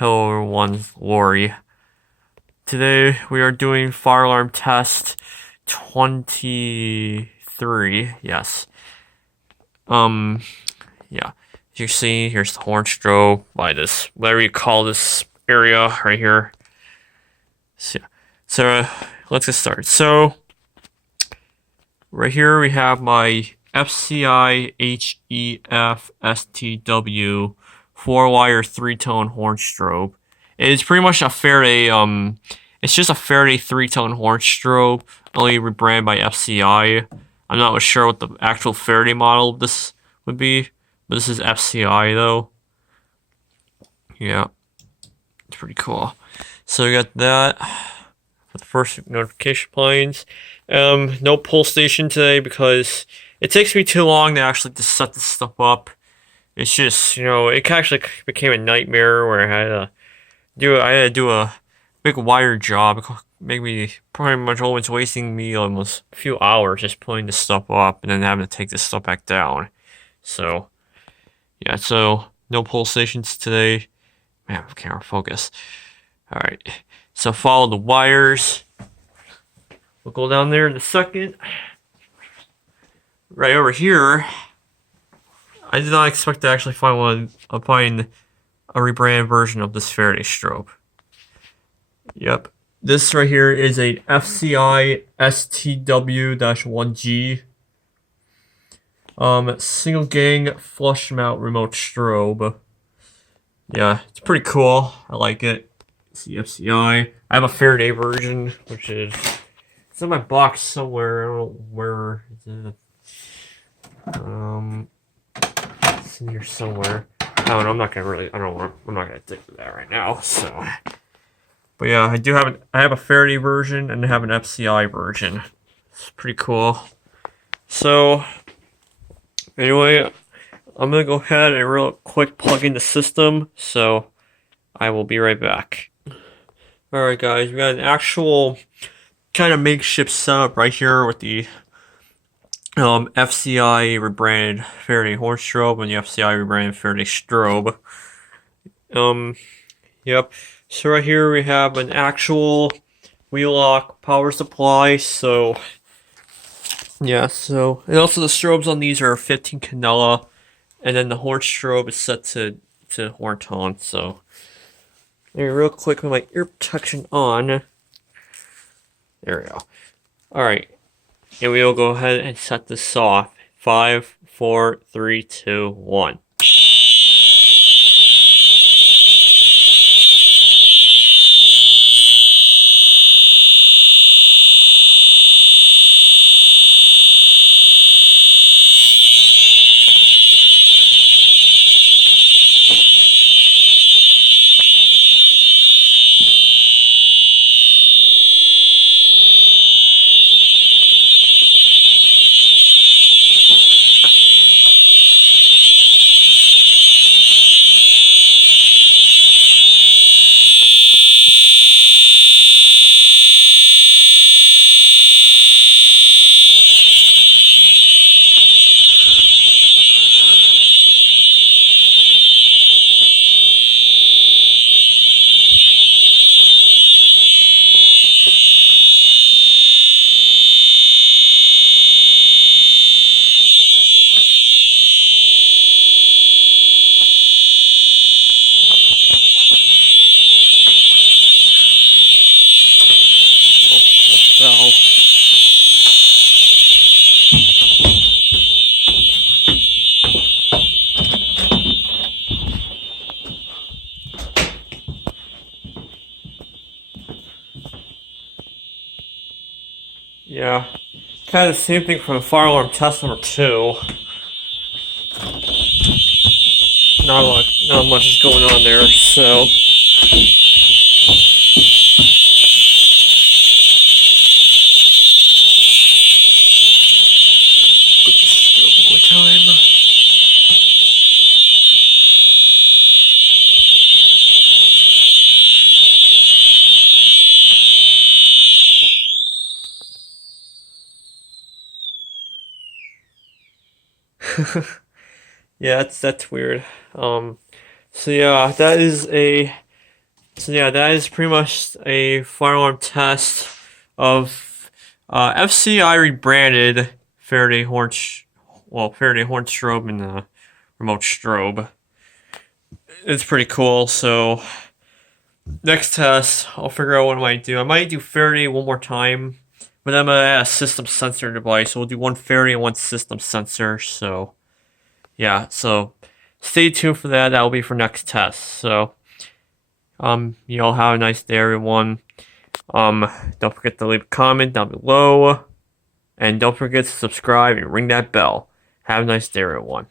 Hello everyone, Lori. Today we are doing fire alarm test 23. Yes. Yeah. As you see, here's the horn strobe by this, whatever you call this area right here. So let's get started. So, right here we have my FCI HEF STW 4-wire 3-tone horn strobe. It's pretty much a Faraday, it's just a Faraday 3-tone horn strobe, only rebranded by FCI. I'm not sure what the actual Faraday model of this would be, but this is FCI though. Yeah, it's pretty cool. So we got that with the first notification planes. No pull station today because it takes me too long to actually just set this stuff up. It's just, it actually became a nightmare where I had to do a big wire job. It made me pretty much always wasting me almost a few hours just pulling this stuff up and then having to take this stuff back down. So, yeah, so no pull stations today. Man, camera focus. Alright, so follow the wires. We'll go down there in a second. Right over here, I did not expect to actually find a rebranded version of this Faraday strobe. Yep. This right here is a FCI STW-1G single gang flush mount remote strobe. Yeah, it's pretty cool. I like it. It's the FCI. I have a Faraday version, which is it's in my box somewhere. I don't know where is it. It's in here somewhere. I don't know. I'm not gonna dig for that right now. So, but yeah, I have a Faraday version and I have an FCI version. It's pretty cool. So, anyway, I'm gonna go ahead and real quick plug in the system. So, I will be right back. All right, guys, we got an actual kind of makeshift setup right here with the FCI rebranded Faraday horn strobe and the FCI rebranded Faraday strobe. Yep. So right here we have an actual wheel lock power supply. So yeah. So and also the strobes on these are 15 canela, and then the horn strobe is set to horn tone. So real quick with my ear protection on. There we go. All right. And we'll go ahead and set this off. 5, 4, 3, 2, 1. Yeah, kind of the same thing from fire alarm test number 2. Not much is going on there, so. Put this strobe one time. Yeah, that's weird. So yeah, that is a So yeah, that is pretty much a fire alarm test of FCI rebranded Faraday horn, Faraday horn strobe and the remote strobe. It's pretty cool. So next test, I'll figure out what I might do. I might do Faraday one more time, but I'm gonna add a system sensor device. So we'll do one Faraday and one system sensor. So yeah, so stay tuned for that. That will be for next test. So you all have a nice day, everyone. Don't forget to leave a comment down below, and don't forget to subscribe and ring that bell. Have a nice day, everyone.